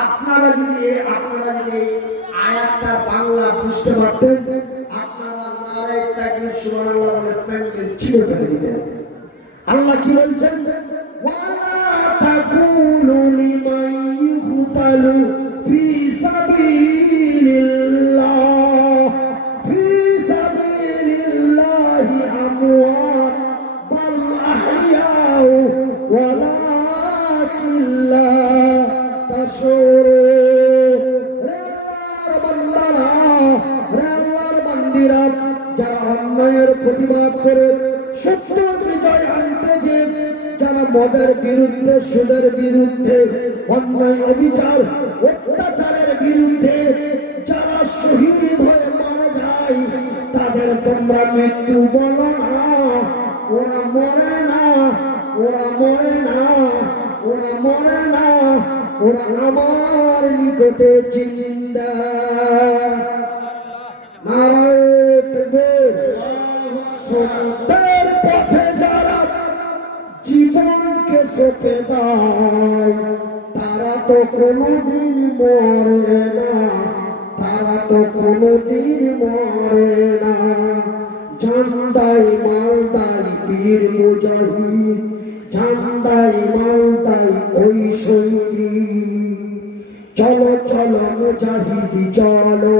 আপনারা যদি আয়াতটার বাংলা বুঝতে পারতেন, আপনারা নারায়ে তাকবীর সুবহানাল্লাহ বলে প্যান্ডেল ছিঁড়ে ফেলে দিতেন। আল্লাহ কি বলছেন? ওয়ালা তাকুনু লিমান ইউকতালু ফি সাবিলিল্লাহ ফি সাবিলিল্লাহি আমওয়াত বাল আহইয়াউ ওয়ালাকিন লা তাশউরুন। আল্লাহর বান্দিরা যারা অন্যায়ের প্রতিবাদ করে সত্যের বিজয় আনতে যে যারা মদের বিরুদ্ধে, সুদের বিরুদ্ধে, অন্যায় অবিচার অত্যাচারের বিরুদ্ধে যারা শহীদ হয়ে মারা যায়, তাদের তোমরা মৃত্যু বলো না। ওরা মরে না, ওরা মরে না, ওরা মরে না, ওরা আমার নিকটে জিন্দা। নারায়ে তাকবীর। সত্যের পথে যারা জীবনকে সঁপে দেয়, তারা তো কোনোদিন মরে না, তারা তো কোনোদিন মরে না। ঝান্ডাই মালদাই বীর মুজাহিদ, ঝান্ডাই মালদাই ওই সৈনিক। চলো চলো মুজাহিদি চলো,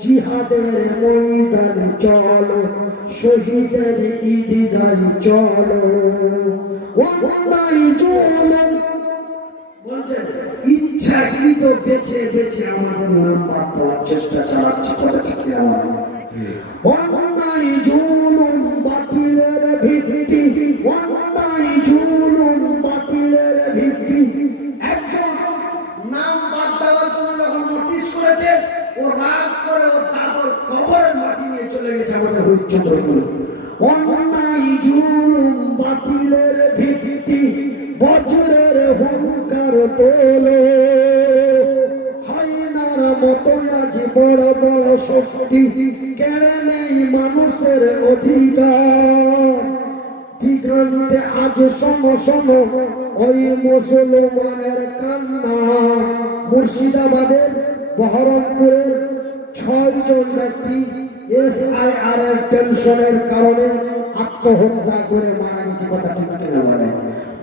জিহাদের ময়দানে চলো, শহীদের ঈদগাহে চলো। অন্যায় জুলুম বলছেন ইচ্ছাকৃত বেছে বেছে আমাদের নাম বাদ দেওয়ার চেষ্টা চালাচ্ছে, কথা ঠিক না? অন্যায় জুলুম বাতিলের ভিত্তি, অন্যায় জুলুম বাতিলের ভিত্তি। একজন নাম বাদ দেওয়ার জন্য যখন নোটিশ করেছে, ও রাগ করে ও দাদর কবরের মাটি নিয়ে চলে গেছে আমাদের হরিশ্চন্দ্রপুরে। অন্যায় জুলুম বাতিলের ভিত্তি, বজ্রের হুঙ্কার তোলো। হায়নার মতো আজ বড় বড় শক্তি কেড়ে নেই মানুষের অধিকার। দিগন্তে আজ শোনো শোনো ওই মুসলমানের কান্না। মুর্শিদাবাদের বহরমপুরের 6 জন ব্যক্তি SIR এর টেনশনের কারণে আত্মহত্যা করে মারা গেছে, কথা ঠিক কিনা বলেন?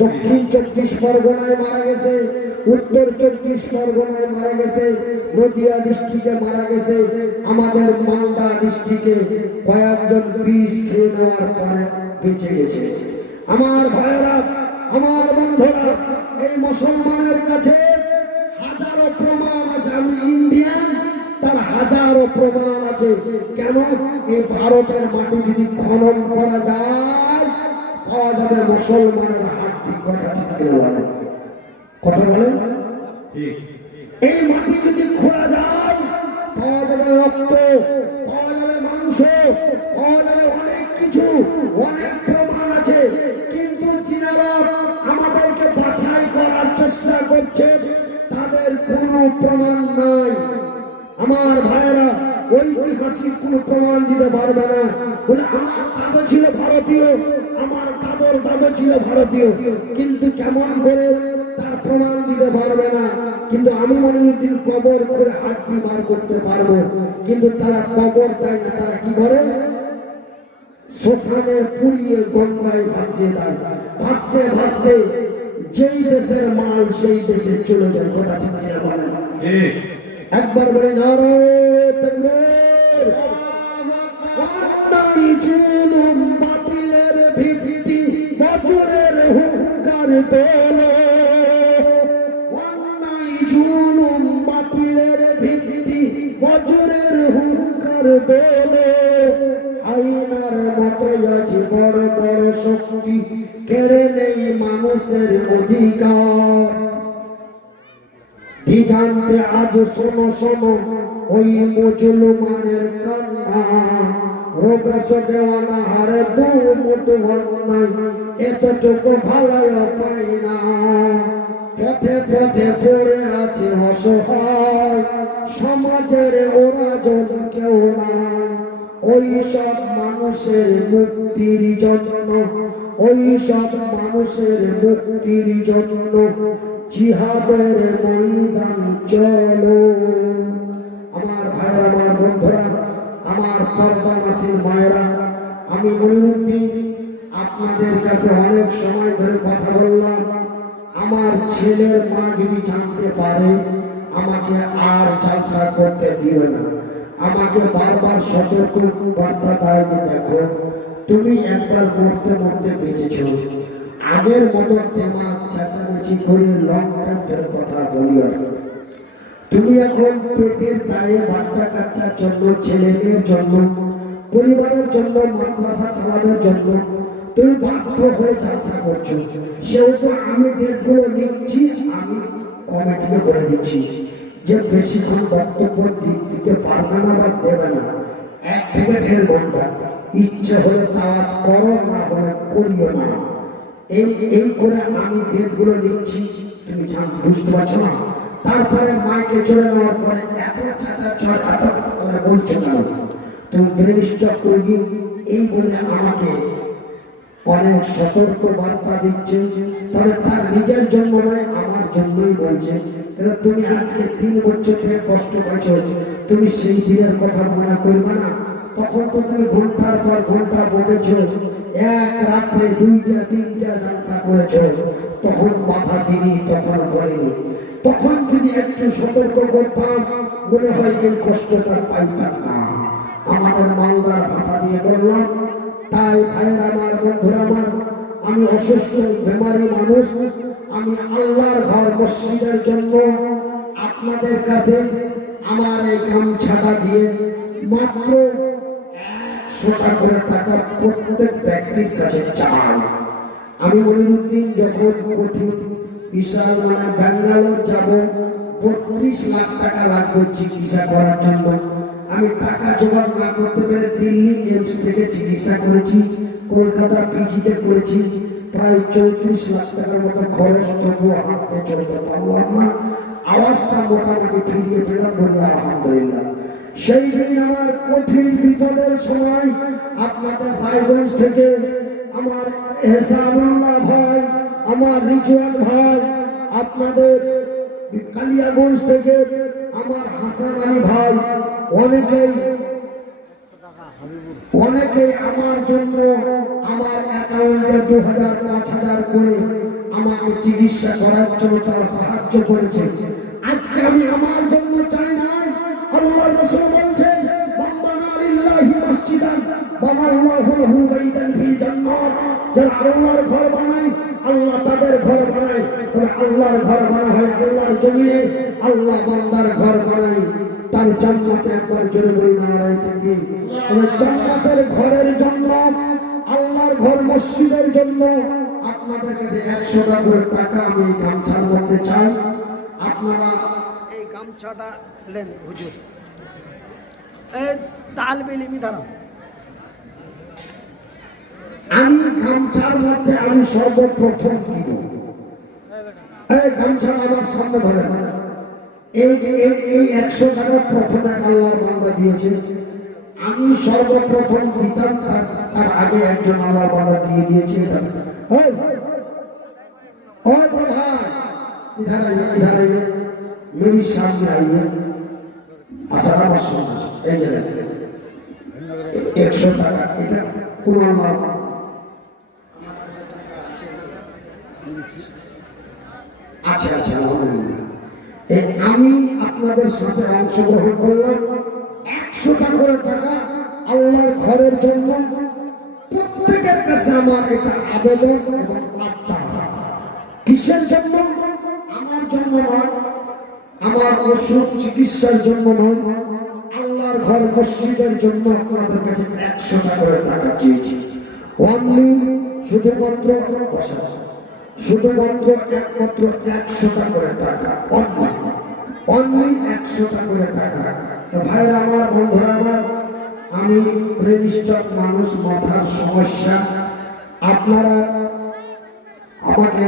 দক্ষিণ 24 পরগনায় মারা গেছে, উত্তর 24 পরগনায় মারা গেছে, নদিয়া ডিস্ট্রিক্টে মারা গেছে, আমাদের মালদা ডিস্ট্রিক্টে কয়েকজন বিষ খেয়ে নেওয়ার পরে বেঁচে গেছে। আমার ভাইয়েরা, আমার বন্ধুরা, এই মুসলমানের কাছে হাজারো প্রমাণ আছে। আমি ইন্ডিয়ান, তার হাজারো প্রমাণ আছে। কেন? এই ভারতের মাটি যদি খনন করা যায়, পাওয়া যাবে মুসলমানের হাড্ডি, কথা ঠিক কিনা বলেন? কথা বলেন? এই মাটি যদি খোঁড়া যায়, পাওয়া যাবে রক্ত, পাওয়া যাবে মাংস, পাওয়া যাবে অনেক কিছু, অনেক প্রমাণ আছে। কিন্তু যিনারা আমাদেরকে বাছাই করার চেষ্টা করছে, তাদের কোনো প্রমাণ নাই। আমার ভাইয়েরা ঐতিহাসিক কোনো প্রমাণ দিতে পারবে না। বলে আমার দাদা ছিল ভারতীয়, আমার দাদর দাদা ছিল ভারতীয়, কিন্তু কেমন করে তার প্রমাণ দিতে পারবে না। কিন্তু আমি মনিরুদ্দিন কবর করে হাড্ডি বার করতে পারবো। কিন্তু তারা কবর দেয় না, তারা কি করে? শ্মশানে পুড়িয়ে গঙ্গায় ভাসিয়ে দেয়। ভাসতে ভাসতে যেই দেশের মাল সেই দেশে চলে যায়, কথা ঠিক কিনা বলেন? একবার বলে নারায়ে তাকবীর। অন্যায় জুলুম বাতিলের ভিত্তি, বজ্রের হুঙ্কার তোলো। অন্যায় জুলুম বাতিলের ভিত্তি, বজ্রের হুঙ্কার তোলো। আইনার মতো আজ বড় বড় শক্তি কেড়ে নেই মানুষের অধিকার। দিগান্তে আজ শোনো শোনো ওই মুসলমানের কান্না। রোগস দেওয়ানা হারে দু মুঠো অন্যায়, এতটুকু ভালোই পাই না। পথে পথে পড়ে আছে অসহায়, সমাজের ওরা জন কেউ নাই। ওই সব মানুষের মুক্তির জন্য ওই সব মানুষের মুক্তির জন্য জিহাদের ময়দানে চলো। আমার ভাইরা, আমার বন্ধুরা, আমার পর্দা নাসির মায়েরা, আমি মনিরুদ্দিন আপনাদের কাছে অনেক সময় ধরে কথা বললাম। আমার ছেলের মা যদি জানতে পারে আমাকে আর জালসা করতে দিবে না। আমাকে বারবার সতর্ক বার্তা দেয় যে দেখো, তুমি একবার মরতে মরতে বেঁচেছ, আগের মতো তেমা চেঁচামেচি করে লঙ্কার কথা বলিও না। তুমি এখন পেটের দায়ে বাচ্চা কাচ্চার জন্য, ছেলে মেয়ের জন্য, পরিবারের জন্য, মাদ্রাসা চালানোর জন্য তুমি বাধ্য হয়ে জালসা করছো। সেহেতু আমি ডেটগুলো নিচ্ছি, আমি কমিটিকে করে দিচ্ছি যে বেশিক্ষণ বক্তব্য দিতে পারবে না বা দেবে না, 1 থেকে 1.5 ঘন্টা। ইচ্ছে হলে দাওয়াত করো, না হলে করিও না। এই করে আমি ডেটগুলো নিচ্ছি, তুমি বুঝতে পারছো না? তারপরে মাইকে চলে নেওয়ার পরে এত চাচা চর করে বলছো না তুমি ব্রেন স্ট্রোক করবি, এই বলে আমাকে অনেক সতর্ক বার্তা দিচ্ছে। তবে তার নিজের জন্য নয়, আমার জন্যই বলছে। কারণ তুমি আজকে 3 বছর থেকে কষ্ট পাচ্ছ, তুমি সেই দিনের কথা মনে করবে না? তখন তো তুমি ঘন্টার পর ঘন্টা বলেছ, এক রাত্রে 2টা 3টা জালসা করেছ, তখন বাধা দিনি, তখন বলিনি। তখন যদি একটু সতর্ক করতাম, মনে হয় এই কষ্টটা পাইতাম না। আমাদের মালদার ভাষা দিয়ে বললাম। তাই ভাইয়ের আমার, বন্ধুরা আমার, আমি অসুস্থ বেমারি মানুষ, আমি আল্লাহর ঘর মসজিদের জন্য আপনাদের কাছে আমার এই গামছাটা দিয়ে মাত্র 100 করে টাকা প্রত্যেক ব্যক্তির কাছে চাই। আমি মনিরুদ্দিন যখন কঠিন বিশাল ব্যাঙ্গালোর যাব, 32 লাখ টাকা লাগবে চিকিৎসা করার জন্য। আমি টাকা জোগাড় না করতে পেরে দিল্লি এইমস থেকে চিকিৎসা করেছি, কলকাতা পিজিতে করেছি, প্রায় 34 লাখ টাকার মতো খরচ। তবুও হাঁটতে চলতে পারলাম না, আওয়াজটা মোটামুটি ফিরিয়ে পেলাম, বলি আলহামদুলিল্লাহ। সেই দিন আমার কঠিন বিপদের সময় আপনাদের রায়গঞ্জ থেকে আমার এহসানুল্লাহ ভাই, আমার রিজওয়ান ভাই, আপনাদের কালিয়াগঞ্জ থেকে আমার হাসান আলী ভাই, অনেকেই আমার জন্য আমার অ্যাকাউন্টে 2000 5000 করে আমাকে চিকিৎসা করার জন্য তারা সাহায্য করেছে। আজকে আমি আমার জন্য চাই না, আল্লাহর রাসূল বলেছেন, বান্দানা লিল্লাহি মসজিদান বানাল্লাহু লাহু বাইতান ফিল জান্নাত। যারা আল্লাহর ঘর বানায়, আল্লাহ তাদের ঘর বানায়। তবে আল্লাহর ঘর বানা হয় আল্লাহর জমিনে, আল্লাহ বান্দার ঘর বানায় তার জান্নাতে। একবার জোরে বলি নারায়ে তাকবীর। তবে জান্নাতের ঘরের জন্য, আল্লাহর ঘর মসজিদের জন্য আপনাদের কাছে 100 টাকা আমি এই গামছার মধ্যে চাই। আপনারা এই গামছাটা নেন হুজুর, এই তালবে ইলমি দ্বারা আমি গামছার মধ্যে আমি সর্বপ্রথম দিব। এই গামছাটা আমার সামনে ধরে, এই 100 টাকা প্রথমে আল্লাহর বান্দা দিয়েছে, আমি সর্বপ্রথম দিতাম, তার আগে একজন আল্লাহর বান্দা দিয়ে দিয়েছে। इधर आइए, मेरी सामने आइए। अस्सलाम वालेकुम। 100 টাকা এটা কোন আল্লাহর বান্দা, আমার কাছে টাকা আছে, আলহামদুলিল্লাহ। আমি আপনাদের সাথে অংশগ্রহণ করলাম। 100 করে টাকা আল্লাহর ঘরের জন্য। প্রত্যেকের কাছে আমার এটা আবেদন এবং আত্মা। কিসের জন্য? আমার জন্য নয়, আমার ওষুধ চিকিৎসার জন্য নয়, আল্লাহর ঘর মসজিদের জন্য আপনাদের কাছে 100 করে টাকা চেয়েছি। অনলি শুধুমাত্র একমাত্র 100 করে টাকা, অনলি 100 করে টাকা। ভাইরা আমার, বন্ধুরা আমার, আমি ব্রেন স্ট্রোক মানুষ, মাথার সমস্যা। আপনারা আমাকে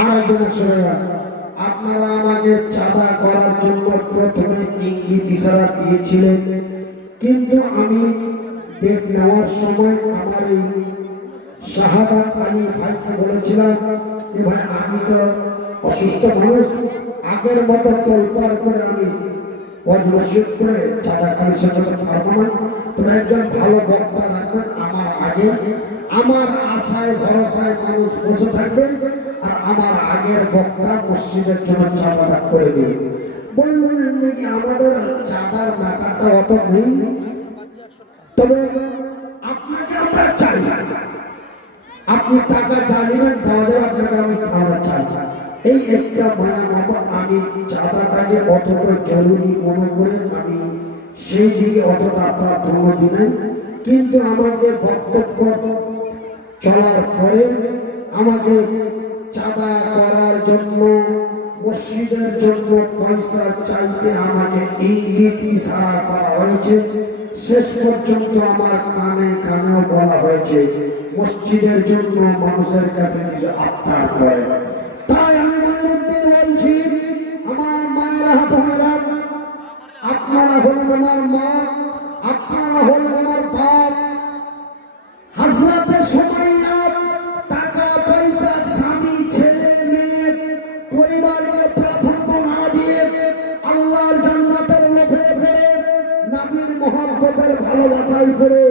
আরেকজনের সঙ্গে আপনারা আমাকে চাঁদা করার জন্য প্রথমে ইঙ্গিত ইশারা দিয়েছিলেন, কিন্তু আমি ডেট নেওয়ার সময় আমার এই শাহাদাত আলী ভাইকে বলেছিলাম যে ভাই আমি তো অসুস্থ মানুষ, আগের মতো তোলপাড় করে আমি ওয়াজ মসজিদ করে চাঁদা কালেকশন করতে পারবো না, তবে একজন ভালো বক্তা রাখবেন আমার আগে, আমার আশায় ভরসায় মানুষ বসে থাকবেন, আর আমার আগের বক্তা মসজিদের জন্য চাঁদা করে দেবে। বললেন নাকি আমাদের চাঁদার ব্যাপারটা অত নেই, তবে আপনাকে আমরা চাই, আপনি টাকা চা নেবেন দেওয়া যাবে, আপনাকে আমরা চাই। এই একটা মায়া বাবা, আমি চাঁদাটাকে অতটা জরুরি মনে করে আমি সেই দিকে অতটা প্রাধান্য দিই, কিন্তু আমাকে বক্তব্য চলার পরে আমাকে চাঁদা করার জন্য মসজিদের জন্য পয়সা চাইতে আমাকে ইঙ্গিত ইশারা করা হয়েছে। শেষ পর্যন্ত আমার কানে কানেও বলা হয়েছে মসজিদের জন্য মানুষের কাছে কিছু আবদার করে। তাই আমি মনিরউদ্দিন বলছি, আমার মায়েরা বোনেরা, আপনারা হলেন আমার মা, আপনারা হলেন আমার বাপ। হযরতে সুমাইয়া টাকা পয়সা স্বামী ছেলে মেয়ে পরিবারকে প্রাধান্য না দিয়ে আল্লাহর জান্নাতের লোভে পড়ে নবীর মহব্বতের ভালোবাসায় পড়ে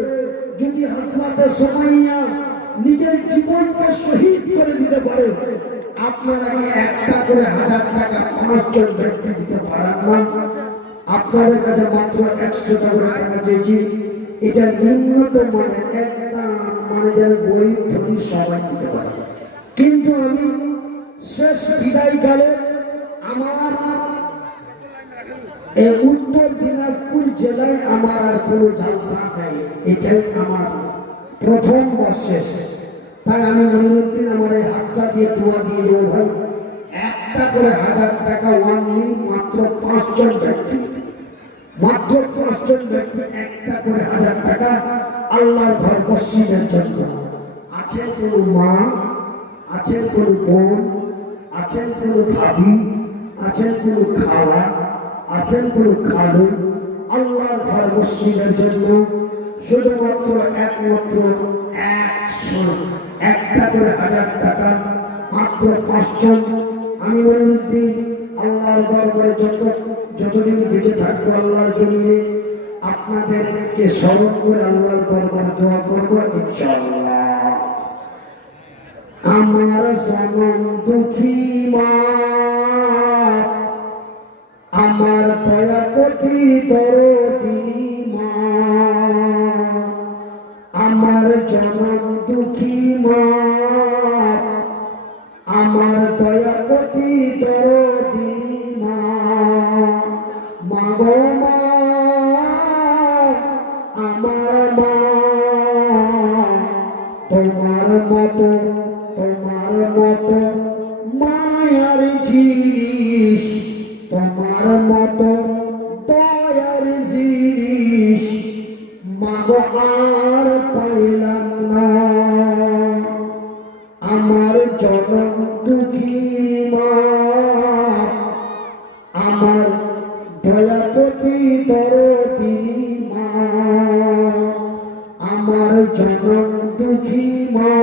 যদি হযরতে সুমাইয়া নিজের জীবনকে শহীদ করে দিতে পারে, আপনারা কি একটা করে 1000 টাকা 5জন ব্যক্তি দিতে পারেন না? আপনাদের কাছে মাত্র 100 টাকা চেয়েছি, এটা নিম্নতম মানে একদম মানে যেন গরিব ধনী সবাই দিতে পারে। কিন্তু আমি শেষ বিদায়কালে আমার এই উত্তর দিনাজপুর জেলায় আমার আর কোনো জালসা নেই, এটাই আমার প্রথম বর্ষের। তাই আমি মনিরউদ্দিন আমার এই হাতটা দিয়ে দোয়া দিয়ে দেবো ভাই, একটা করে 1000 টাকা ওয়ানলি মাত্র 5জন ব্যক্তি, মাত্র 5জন ব্যক্তি একটা করে 1000 টাকা আল্লাহর ঘর মসজিদের জন্য। আছে কোনো মা, আছে কোনো বোন, আছেন কোনো ভাবি, আছেন কোনো খালা, আছেন কোনো খালু, আল্লাহর ঘর মসজিদের জন্য শুধুমাত্র একমাত্র 100 একটা করে 1000 টাকা মাত্র 5জন। আমি মনিরউদ্দিন আল্লাহর দরবারে যতদিন বেঁচে থাকবো আল্লাহর জন্য আপনাদেরকে স্মরণ করে আল্লাহর দরবারে দোয়া করবো ইনশাআল্লাহ। আমার জনম দুঃখী মা, আমার দয়াপতি দরদিনী মা, আমার জনম দুঃখী মা, আমার দয়াপতি দরদিনী মা, মাগো মা আমার মা, তোমার মতো মায়ার জিনিস, তোমার মতো দয়ার জিনিস মাগো আর পাইলাম না। আমার জনম দুঃখী মা, আমার দয়াপতি দরদিনী মা, আমার জনম দুঃখী মা,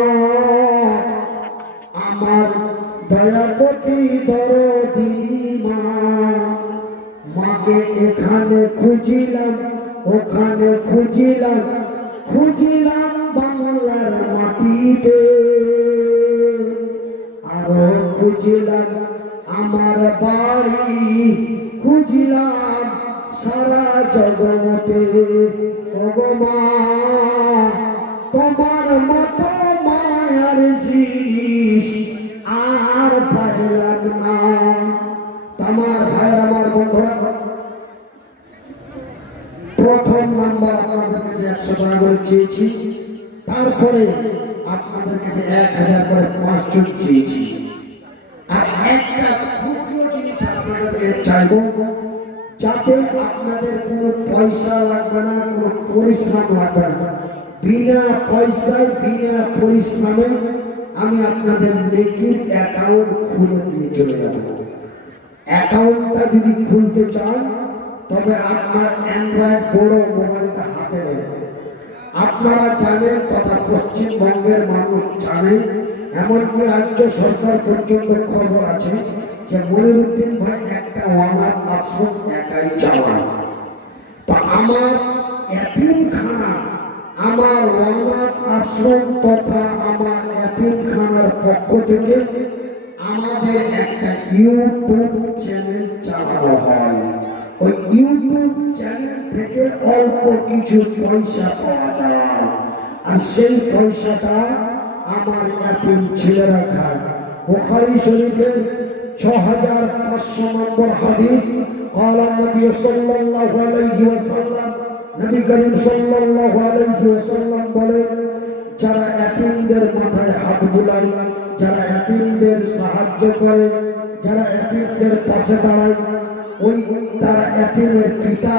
আমার দয়াপতি দরদিনী মা। মাকে এখানে খুঁজিলাম, ওখানে খুঁজিলাম, খুঁজিলাম বাংলার মাটিতে, আরো খুঁজিলাম আমার বাড়ি, খুঁজিলাম সারা জগতে। ওগো মা তোমার মতো মায়ার জিনিস আর পাইলাম না। তোমার ভাইয়ের আমার বন্ধুরা, প্রথম নাম্বার আপনাদের কাছে 100 টাকা করে চেয়েছি, তারপরে আপনাদের কাছে 1000 করে 5জন চেয়েছি। আর একটা ক্ষুদ্র জিনিস আপনাদেরকে চাইব, যাতে আপনাদের কোনো পয়সা লাগবে না, কোনো পরিশ্রম লাগবে না, বিনা পয়সায় বিনা পরিশ্রমে আমি আপনাদের নেকির অ্যাকাউন্ট খুলে দিয়ে চলে যাব। অ্যাকাউন্টটা যদি খুলতে চান তবে আপনার অ্যান্ড্রয়েড বড় মোবাইলটা হাতে নেবেন, আপনারা জানেন তথা পশ্চিমবঙ্গের মানুষ জানেন, এমনকি রাজ্য সরকার পর্যন্ত খবর আছে যে মনিরুদ্দিন ভাই একটা অনাথ আশ্রম একাই চালায়। তা আমার এতিমখানা, আমার অনাথ আশ্রম তথা আমার এতিমখানার পক্ষ থেকে আমাদের একটা ইউটিউব চ্যানেল চালানো হয়। ওই ইউটিউব চ্যানেল থেকে অল্প কিছু পয়সা পাওয়া যায়, আর সেই পয়সাটা আমার এতিম ছেলেরা খায়। বুখারী শরীফের 6500 নম্বর হাদিস, قال النبي صلى الله عليه وسلم, নবী করিম সাল্লাল্লাহু আলাইহি ওয়াসাল্লাম বলেন, যারা এতিমদের মাথায় হাত বুলায়, যারা এতিমদের সাহায্য করে, যারা এতিমদের পাশে দাঁড়ায়, ওই তারা এতিমের পিতা